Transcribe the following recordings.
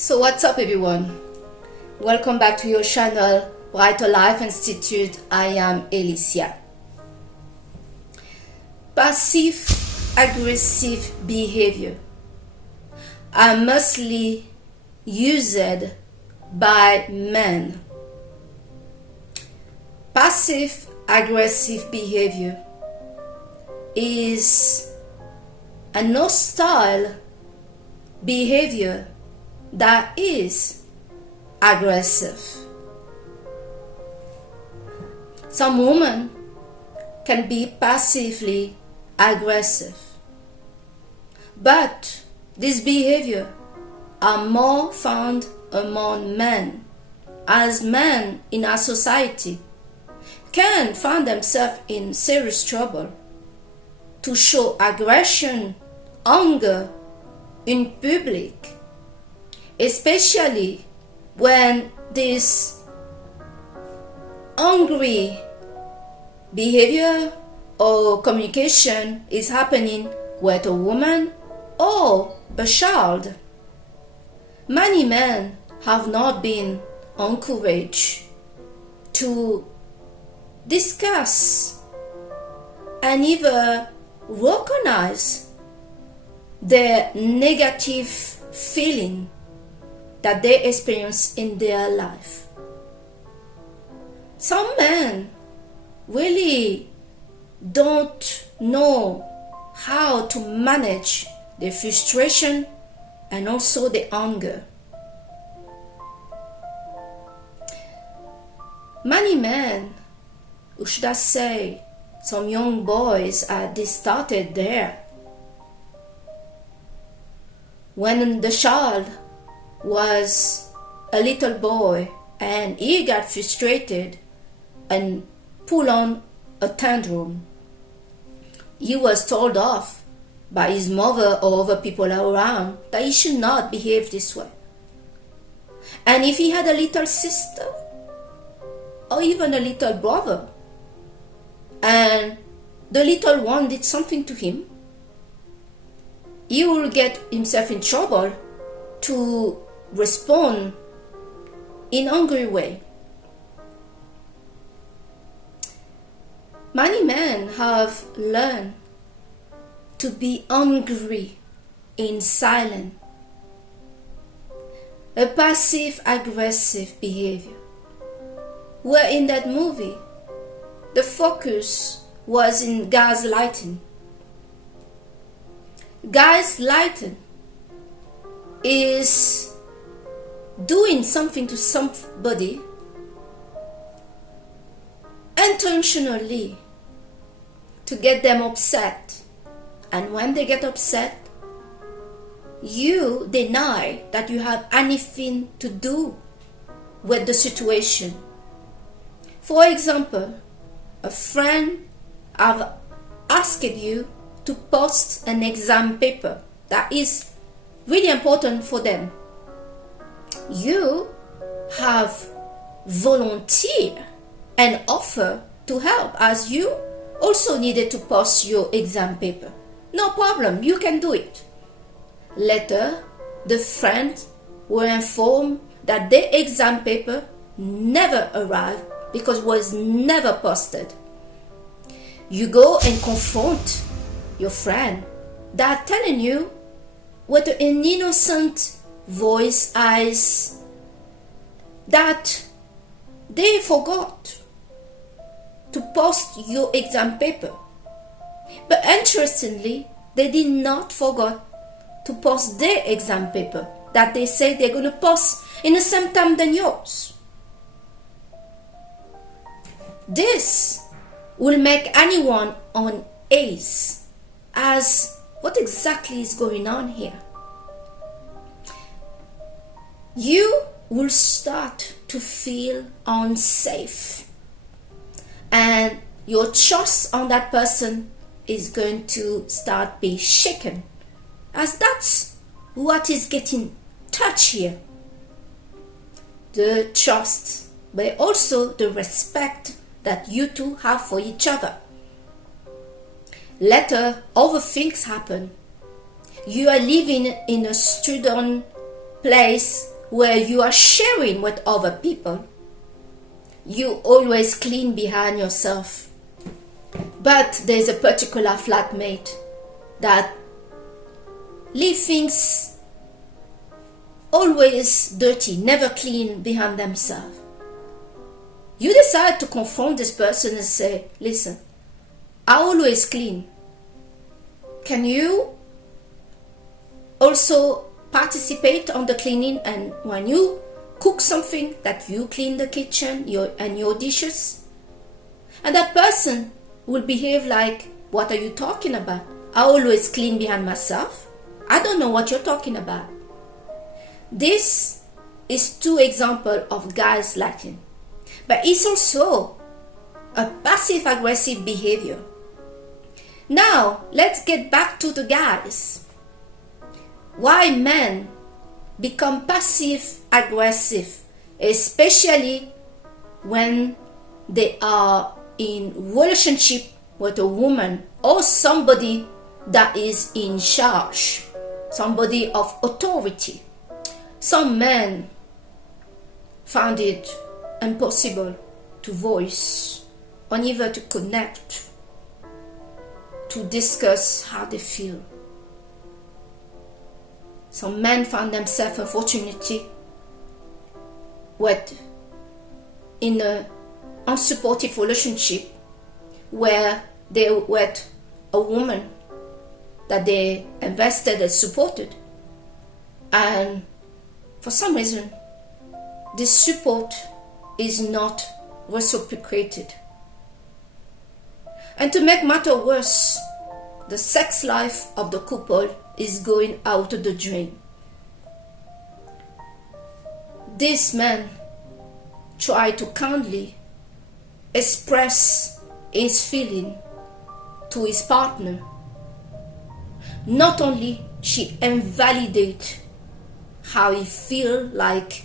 So what's up everyone? Welcome back to your channel Brighter Life Institute. I am Alicia. Passive aggressive behavior are mostly used by men. Passive aggressive behavior is an hostile behavior that is aggressive. Some women can be passively aggressive, but this behavior are more found among men, as men in our society can find themselves in serious trouble to show aggression, anger in public, especially when this angry behavior or communication is happening with a woman or a child. Many men have not been encouraged to discuss and even recognize their negative feeling that they experience in their life. Some men really don't know how to manage their frustration and also the anger. Many men, or should I say, some young boys they started there. When the child was a little boy and he got frustrated and pulled on a tantrum, he was told off by his mother or other people around that he should not behave this way. And if he had a little sister or even a little brother and the little one did something to him, he will get himself in trouble to respond in angry way. Many men have learned to be angry in silence, a passive aggressive behavior, where in that movie the focus was in gaslighting. Gaslighting is doing something to somebody intentionally to get them upset, and when they get upset, you deny that you have anything to do with the situation. For example, a friend have asked you to post an exam paper that is really important for them. You have volunteered and offer to help, as you also needed to post your exam paper. No problem, you can do it. Later, the friends were informed that their exam paper never arrived because it was never posted. You go and confront your friend that telling you with an innocent voice eyes that they forgot to post your exam paper. But interestingly, they did not forget to post their exam paper that they say they're going to post in the same time than yours. This will make anyone on edge as what exactly is going on here. You will start to feel unsafe, and your trust on that person is going to start be shaken, as that's what is getting touched here. The trust, but also the respect that you two have for each other. Later, other things happen. You are living in a student place where you are sharing with other people, you always clean behind yourself. But there's a particular flatmate that leave things always dirty, never clean behind themselves. You decide to confront this person and say, listen, I always clean. Can you also participate on the cleaning, and when you cook something, that you clean the kitchen and your dishes? And that person will behave like, what are you talking about? I always clean behind myself. I don't know what you're talking about. This is 2 examples of guys lacking. But it's also a passive-aggressive behavior. Now, let's get back to the guys. Why men become passive-aggressive, especially when they are in relationship with a woman or somebody that is in charge, somebody of authority. Some men found it impossible to voice or even to connect, to discuss how they feel. Some men found themselves, unfortunately, in an unsupportive relationship where they were with a woman that they invested and supported, and for some reason this support is not reciprocated. And to make matters worse, the sex life of the couple is going out of the drain. This man tried to kindly express his feeling to his partner. Not only she invalidated how he feel, like,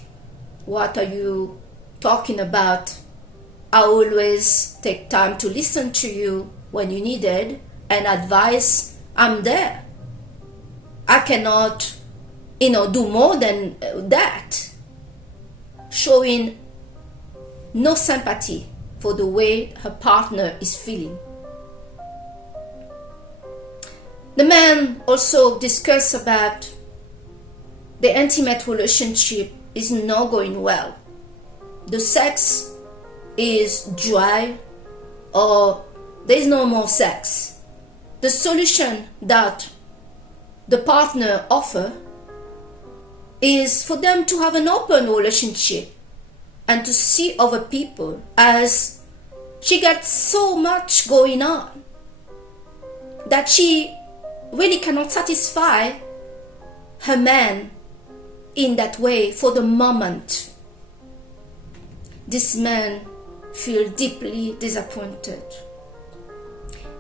what are you talking about? I always take time to listen to you when you need it and advice. I'm there. I cannot, do more than that. Showing no sympathy for the way her partner is feeling. The man also discussed about the intimate relationship is not going well. The sex is dry, or there is no more sex. The solution that the partner offers is for them to have an open relationship and to see other people, as she got so much going on that she really cannot satisfy her man in that way for the moment. This man feels deeply disappointed.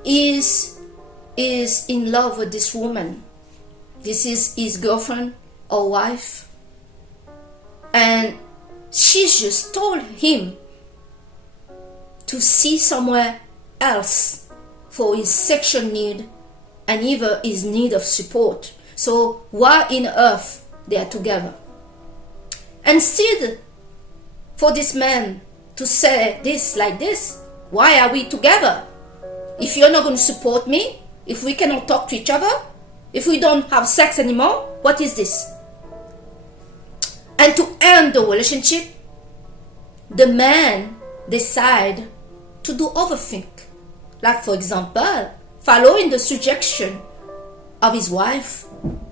He is in love with this woman. This is his girlfriend or wife. And she just told him to see somewhere else for his sexual need and even his need of support. So why in earth they are together? Instead, for this man to say this like this, why are we together? If you're not going to support me, if we cannot talk to each other, if we don't have sex anymore, what is this? And to end the relationship, the man decide to do other things. Like, for example, following the suggestion of his wife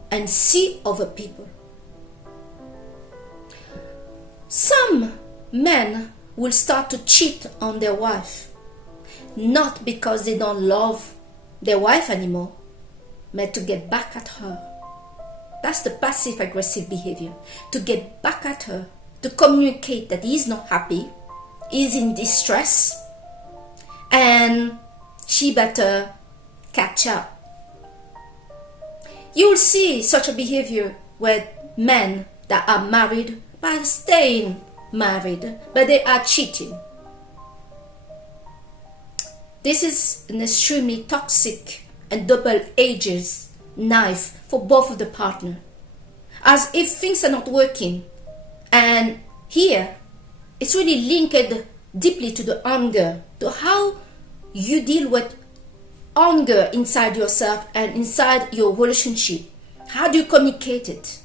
and see other people. Some men will start to cheat on their wife, not because they don't love their wife anymore, but to get back at her. That's the passive-aggressive behavior. To get back at her, to communicate that he's not happy, he's in distress, and she better catch up. You will see such a behavior with men that are married but staying married, but they are cheating. This is an extremely toxic and double-edged knife for both of the partner. as if things are not working. And here, it's really linked deeply to the anger, to how you deal with anger inside yourself and inside your relationship. How do you communicate it?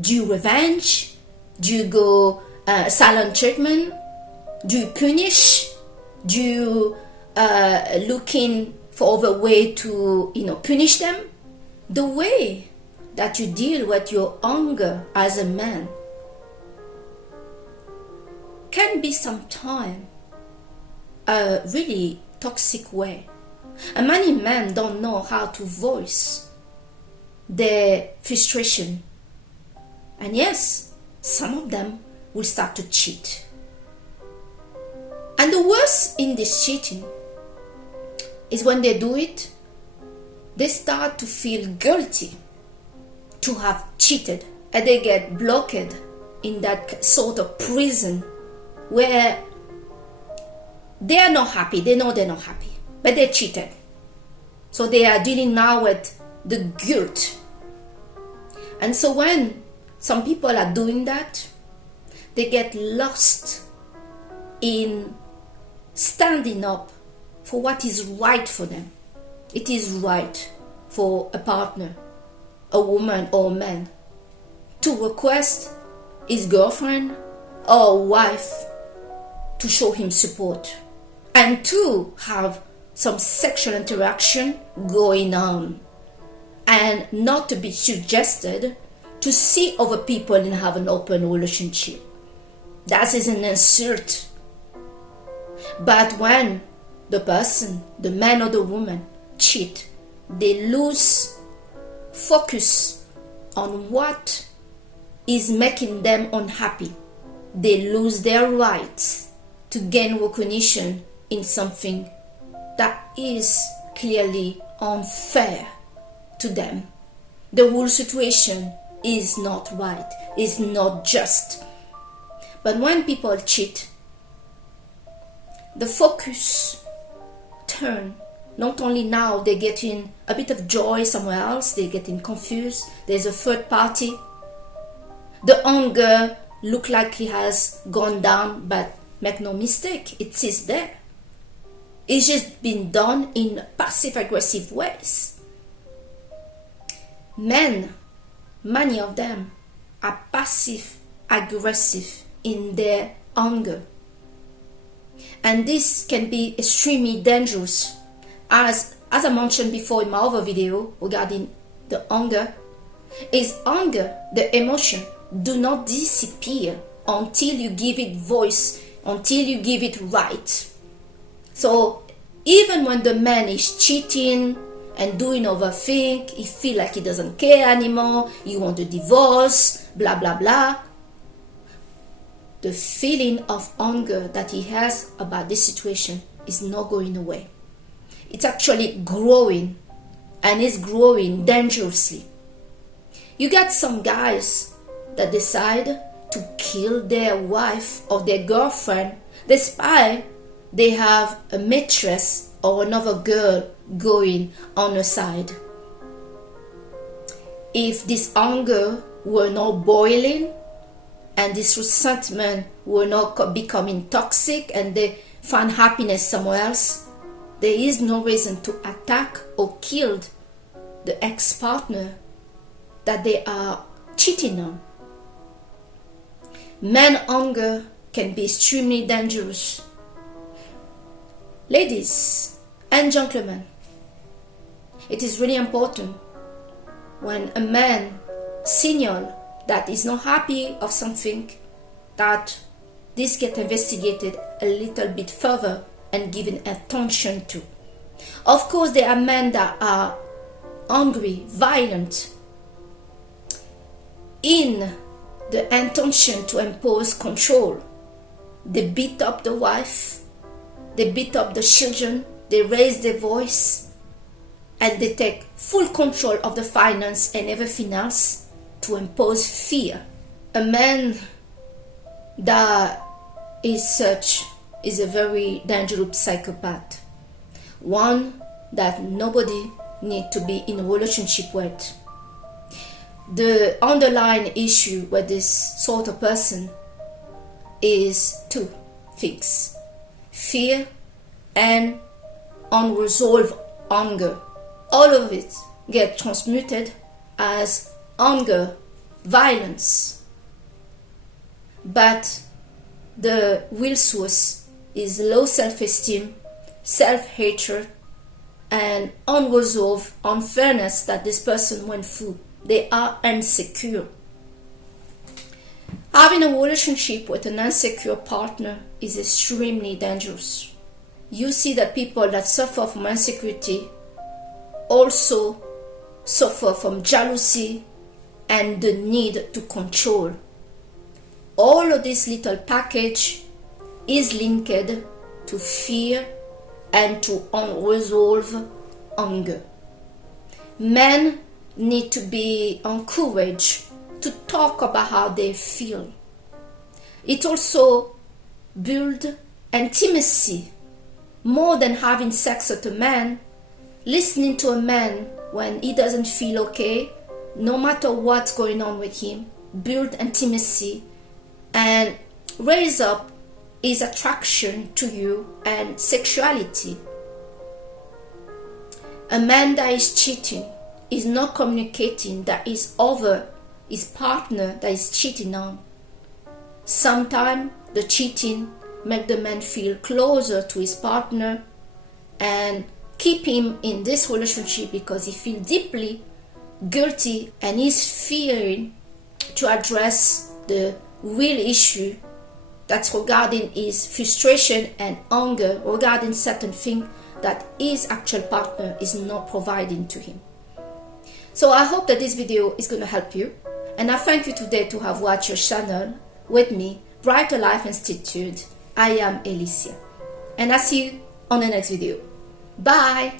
Do you revenge? Do you go silent treatment? Do you punish? Do you looking for other way to punish them? The way that you deal with your anger as a man can be sometimes a really toxic way. And many men don't know how to voice their frustration. And yes, some of them will start to cheat. And the worst in this cheating is when they do it, they start to feel guilty to have cheated, and they get blocked in that sort of prison where they are not happy. They know they're not happy, but they cheated. So they are dealing now with the guilt. And so when some people are doing that, they get lost in standing up for what is right for them. It is right for a partner, a woman or a man, to request his girlfriend or wife to show him support and to have some sexual interaction going on, and not to be suggested to see other people and have an open relationship. That is an insult. But when the person, the man or the woman, cheat, they lose focus on what is making them unhappy. They lose their rights to gain recognition in something that is clearly unfair to them. The whole situation is not right, is not just. But when people cheat, the focus turn. Not only now they're getting a bit of joy somewhere else, they're getting confused, there's a third party. The anger look like it has gone down, but make no mistake, it is there. It's just been done in passive-aggressive ways. Men, many of them, are passive-aggressive in their anger. And this can be extremely dangerous. As I mentioned before in my other video regarding the anger, the emotion, do not disappear until you give it voice, until you give it right. So even when the man is cheating and doing other things, he feel like he doesn't care anymore, he want a divorce, blah blah blah, the feeling of anger that he has about this situation is not going away. It's actually growing, and it's growing dangerously. You got some guys that decide to kill their wife or their girlfriend despite they have a mistress or another girl going on the side. If this anger were not boiling and this resentment were not becoming toxic and they find happiness somewhere else, there is no reason to attack or kill the ex-partner that they are cheating on. Man anger can be extremely dangerous. Ladies and gentlemen, it is really important when a man signals that is not happy of something, that this gets investigated a little bit further and given attention to. Of course, there are men that are angry, violent, in the intention to impose control. They beat up the wife, they beat up the children, they raise their voice, and they take full control of the finance and everything else to impose fear. A man that is such is a very dangerous psychopath, one that nobody needs to be in a relationship with. the underlying issue with this sort of person is two things: fear and unresolved anger. All of it get transmuted as anger, violence. But the real source is low self-esteem, self-hatred, and unresolved unfairness that this person went through. They are insecure. Having a relationship with an insecure partner is extremely dangerous. You see that people that suffer from insecurity also suffer from jealousy and the need to control. All of this little package is linked to fear and to unresolved anger. Men need to be encouraged to talk about how they feel. It also builds intimacy. More than having sex with a man, listening to a man when he doesn't feel okay, no matter what's going on with him, build intimacy and raise up his attraction to you and sexuality. A man that is cheating is not communicating that is over his partner that is cheating on. Sometimes the cheating makes the man feel closer to his partner and keep him in this relationship because he feels deeply guilty and is fearing to address the real issue that's regarding his frustration and anger regarding certain things that his actual partner is not providing to him. So I hope that this video is going to help you, and I thank you today to have watched your channel with me, Brighter Life Institute. I am Alicia, and I'll see you on the next video. Bye!